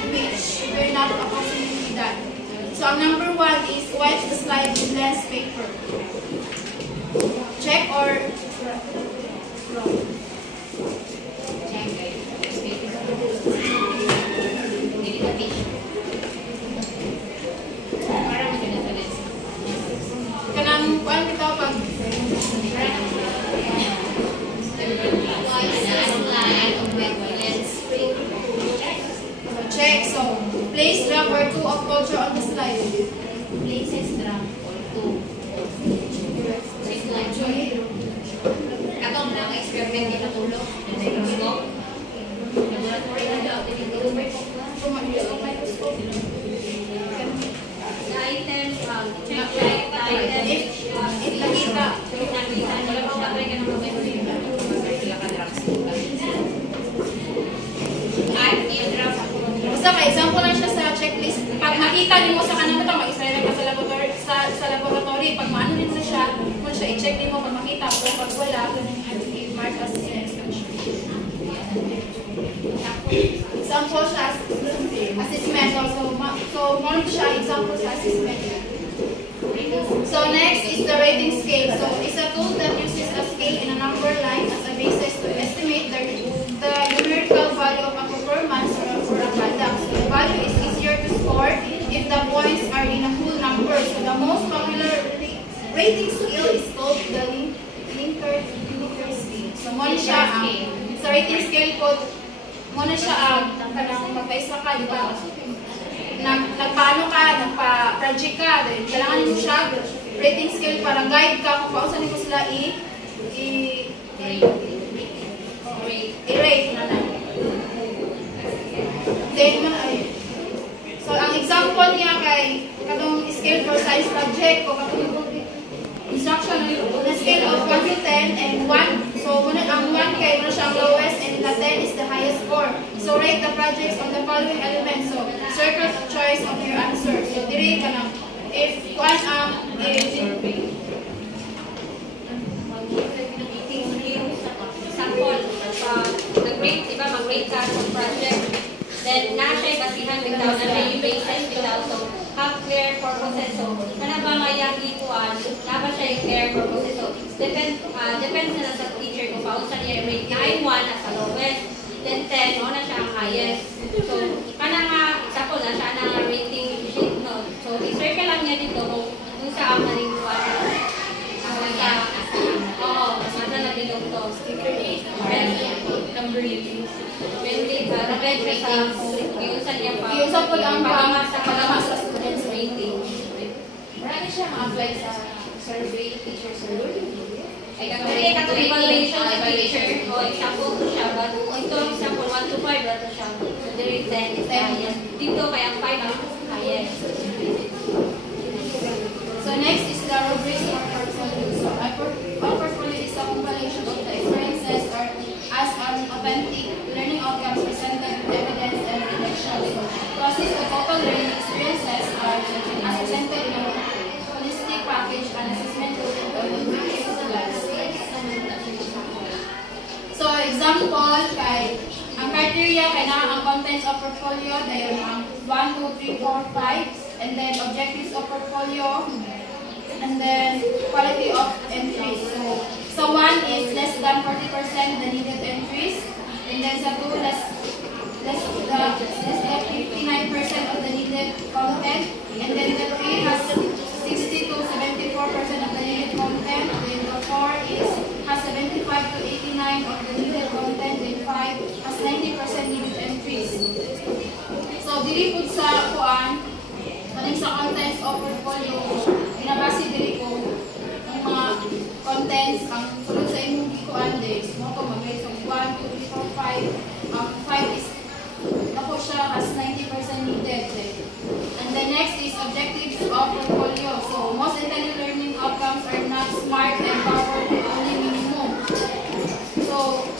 which were not approximately done. So ang number 1 is wipe the slide with lens paper. Check or wrong? Kanang kuan bitaw pag check. So place drop or 2 of culture on the slide. Places drop or 2. Katong lang experiment ni natulog. Laboratory na daw Microscope. The item, check the item. If nakita. Basta may example lang siya sa checklist. Pag makita niyo mo sa kanang ito, mag-experiment ka sa laboratory. Pag maano rin na siya, kung siya i-check din mo pag makita. Pero pag wala, i-mark as instruction. Example siya assessment. So more siya example sa assessment. So next is the rating scale. So it's a tool that uses a scale in a number line as a basis to estimate the numerical value of a performance or a product. So the value is easier to score if the points are in a whole number. So the most popular rating scale is called the Likert scale. So mo siya sa rating scale po, mo na siya kanang magpaisa ka, di ba? Nagpaano ka, nagpa-project ka, dahil kailangan mo siya rating scale para guide ka kung pausan mo sila i-rate na lang. Then, so ang example niya kay katong scale for science project o katong instruction na scale of 1 to 10 and 1. So ang 1 kay mo siya ang lowest and the 10 is the highest score. So rate the projects on the following elements. So circle the choice of your answer. So diri ka na. If one Sample, nag-rate, diba, mag-rate ka sa project. Then, na siya basihan bitaw, na siya yung basis bitaw. So, have clear purposes. So, kana ba mayang ikuan, na ba siya yung clear purposes. So, depends na sa teacher kung pausan niya rate niya ay 1 na sa lowest. Then 10, na siya ang highest. So, kana nga, example na siya na rating sheet, no? So, i-circle lang niya dito kung sa ang maling kuan. Sana na bilog to. Sticker A, number rating. Repent siya sa yung sa niya pa. Yung sa pag-amas sa students rating. marami siya ma-apply sa survey, teacher survey. Kasi katong evaluation sa teacher, o example ko siya, but ito example 1 to 5 bato siya. So there is 10 is highest. Dito kaya 5 ang highest. So next is the rubrics or portfolio. So our portfolio is a compilation of the experiences or as an authentic learning outcomes presented with evidence and reflection. So to assist the total learning experiences are as presented in a holistic package and assessment tool So example kay ang criteria kay na ang contents of portfolio dayon ang 1, 2, 3, 4, 5 and then objectives of portfolio, and then quality of entries. So one is less than 40% the needed entries, and then sa two less than 59% of the needed content, and then the three has 60 to 74% of the needed content, then the four has 75 to 89 of the needed content, then five has 90% needed entries. So dili pud sa kuan kaning sa contents o portfolio, binabase diri ko ang mga contents ang sulod sa imong gikuan din. Mo ko mag-rate of 1, 2, 3, 4, 5. 5 is ako siya has 90% needed. And the next is objectives of portfolio. So most intended learning outcomes are not smart and powered only minimum. So 1,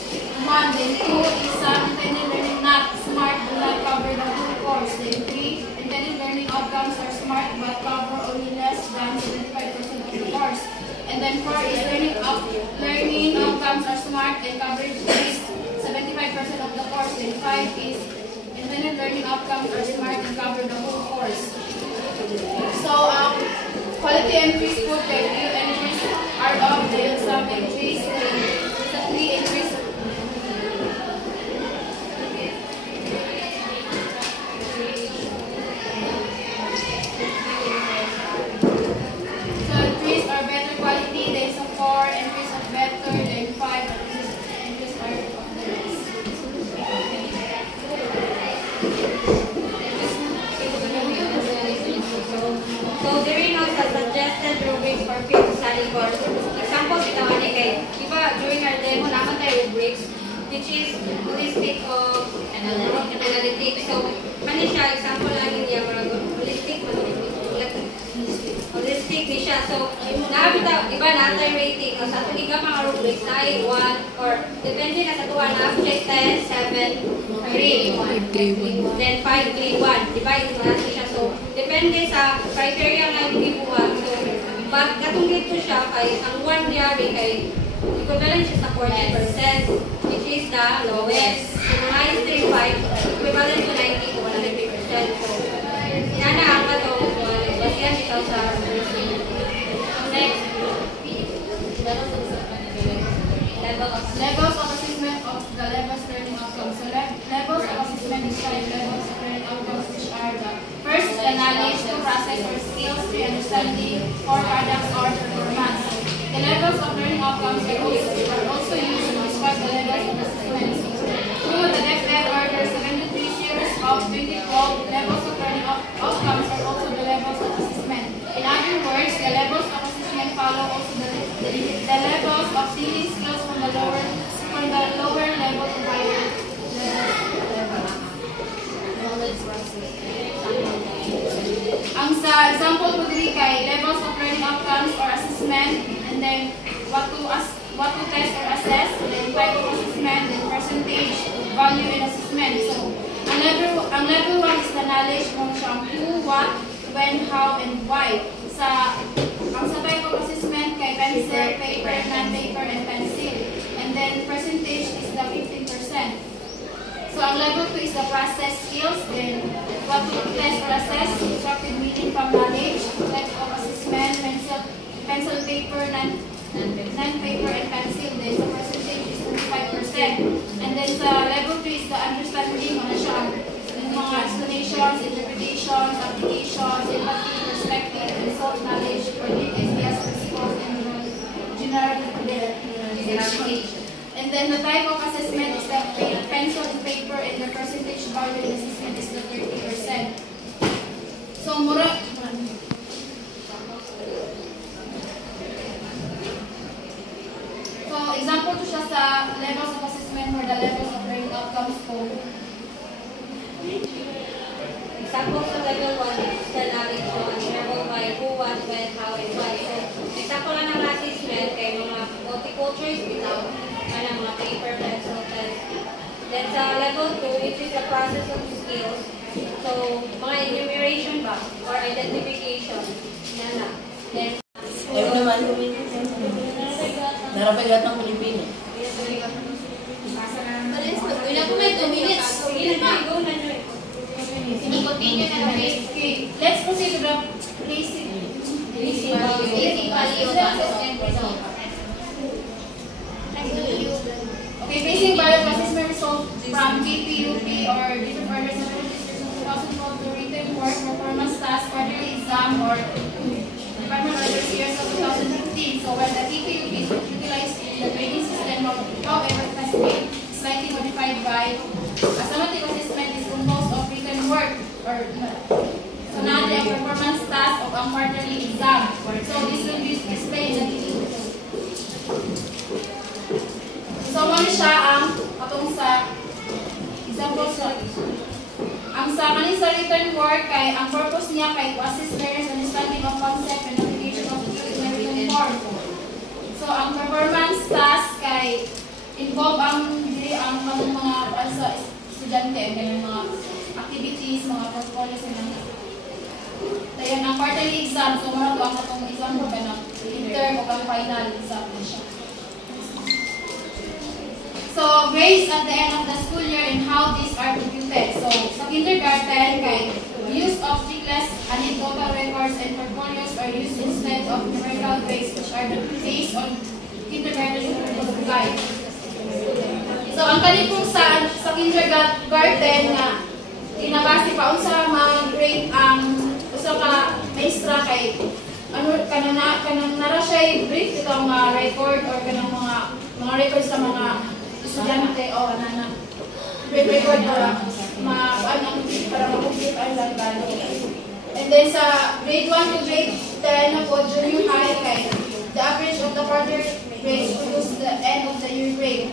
then 2 is intended learning not smart do not cover the whole course. Then 3, intended learning outcomes are smart but cover only less than 75% of the course. And then 4 is learning outcomes are smart and cover at least 75% of the course. Then 5 is intended learning outcomes are smart and cover the whole course. So quality entries for review entries are of the exam entries. The 3 entries. So entries are better quality. Then some 4 entries of better. Then 5 entries are of the rest. So there now sa suggested rubrics for fifth study course. Example kita ani kay iba during our demo naman tayo rubrics which is holistic of analytics. So mani siya example lang niya mga holistic ni siya. So nakita iba natin rating o sa tuig mga rubrics na ay 1 or depende na sa tuwa na 10, 7, 3, then 5, 3, 1. Diba ito natin siya. So depende sa criteria nga gibuhat. So pag katong dito siya kay ang 1 diary kay equivalent siya sa 40% which is the lowest. So mga is 3, 5 equivalent to 90 to 100%. So yan na ang katong basihan ito sa next Levels of assessment of the levels learning outcomes. So levels of assessment describe levels of learning outcomes which are the first the knowledge, to process or skills, the understanding, or products or performance. The levels of learning outcomes are also used to describe the levels of assessment. Through the DEF order 73 series of 2012, levels of learning outcomes are also the levels of assessment. In other words, the levels of assessment follow also the levels of thinking skills from the lower level to higher level. Ang sa example ko diri kay levels of learning outcomes or assessment, and then what to test or assess, then type of assessment, then percentage, value and assessment. So ang level 1 is the knowledge mo siya who, what, when, how, and why. Ang sa type of assessment kay pencil, paper, non-paper, and pencil. And then percentage is the 15%. So ang level 2 is the process skills, then what to test or assess, constructed meaning from knowledge, type of assessment, pencil, paper, non-paper, and pencil. Then sa percentage is 25%. And then sa level 3 is the understanding, ano siya, yung mga explanations, interpretations, applications, empathy, perspective, result, knowledge, predict, ideas, principles, and general interpretation. And then the type of assessment is the pencil and paper, and the percentage value assessment is the 30%. So, mura. So, example to siya sa levels of assessment or the levels of learning outcomes ko. example sa level 1 is the knowledge on level by who, what, when, how, and why. So example lang ng assessment kay mga multicultural is without mga paper, pencil, test. Then sa level 2, which is the process of skills. So mga enumeration ba or identification. Yan lang. Then Ayaw naman. Narapagat ng Pilipino. Wala po may 2 minutes. go na, Joy. Continue na lang. Okay, let's proceed to the basic Basically, yung assessment result. Okay, basic value assessment result from KPUP or different orders of registration 2012 to written work, performance task, quarterly exam, or department orders years of 2015. So when the KPUP is utilized in the grading system, however, it must be slightly modified by a summative assessment is composed of written work or so now the performance task of a quarterly exam. So this will be explained in the video. So ano siya ang atong sa example sa ang sa kanin sa written work kay ang purpose niya kay to assist learners understanding of concept and application of truth in a written form. So ang performance task kay involve ang mga sa estudyante kay mga activities, mga portfolios and dayon ang quarterly exam, so mara to ang atong example ka na midterm o ang final exam na siya. So, grades at the end of the school year and how these are computed. So, sa kindergarten, kay use of checklist, anecdotal records, and portfolios are used instead of numerical grades which are based on kindergarten curriculum guide. So, ang kanipong sa kindergarten nga kinabase pa unsa mga grade ang usa ka maestra kay ano kanang nara siya brief itong record or kanang mga records sa mga estudyante o ana record para para ma-complete ang langgano. And then sa grade 1 to grade 10 na po junior high kay the average of the quarter grades produce the end of the year grade.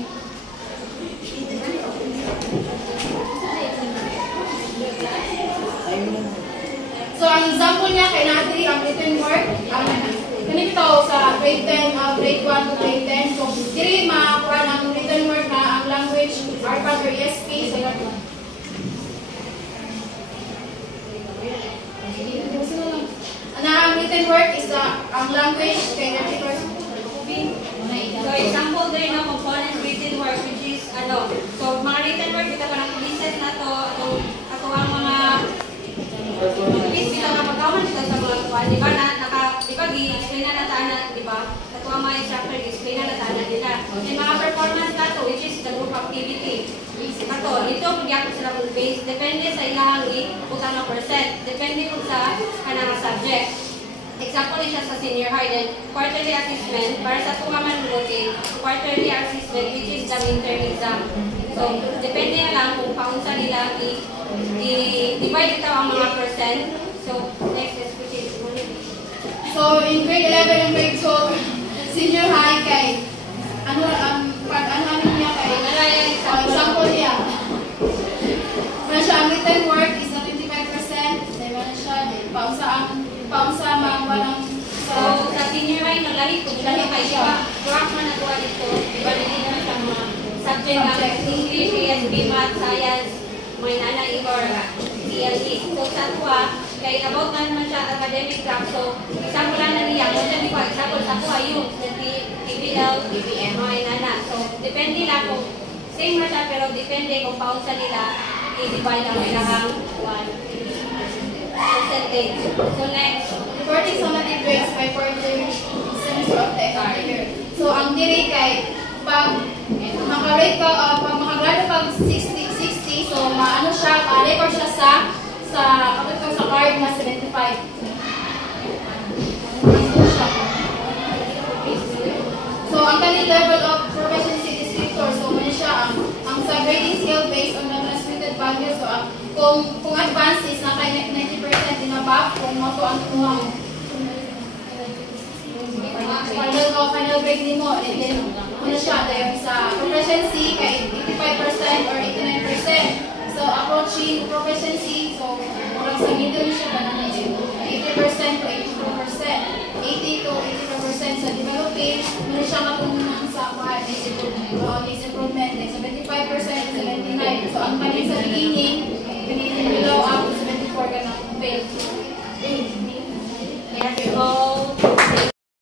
So, ang example niya kay Nadri, ang written work, ganito sa grade 10, grade 1 to grade 10. So, diri makakuha ang written work na ang language, RPAG or ESP. So, ang written work is ang language kay Nadri. So, example din ng component written work which is so mga written work dito parang pieces na to ato ang mga bitaw na pagkawan dito sa mga kuan di ba gi-explain na nataan di ba ato ang mga instructor gi-explain na nataan nila yung mga performance na to which is the group activity ato dito magyapon sila kung base depende sa ilang utang na percent depende kung sa kanang subject. Example siya sa senior high, then quarterly assessment, para sa tumaman routine, quarterly assessment which is the midterm exam. So, depende na lang kung paunsa nila i-divide ito ang mga percent. So, next is proceed. So, in grade 11 and grade 12, senior high kay ano niya kay example niya. Ano siya, ang written work is na 25%, then ano siya, paunsa mga walang so, sa senior high, lahi ko kay siya. Graph man na dito, iba din na sa mga subject ng English, ESP, Math, Science, may nana, or PLE. So, sa tuwa, kay about na naman siya academic graph. So, example lang na niya. Kasi di ba, example sa tuwa yung TBL, BBM, may nana. So, depende lang kung same na siya, pero depende kung paunsa nila, i-divide ang kailangang percentage. So next, reporting summative grades by quarter semester of the academic year. So ang diri kay pag maka-rate ka pag makagrado pag 60, so maano siya, record siya sa kapag sa card na 75. So ang kanil level of proficiency descriptor, so man siya ang sa grading scale based on the transmitted value. So kung advanced is na kay 90% in above, kung moto ang tuwang final grade nimo, and then ano siya, dahil sa proficiency kay 85% or 89%. So approaching proficiency, so murang sa middle siya na 80% to 82%, 80 to 85% sa developing, ano siya matunan sa base improvement, 75% to 79%. So ang kanin sa beginning below up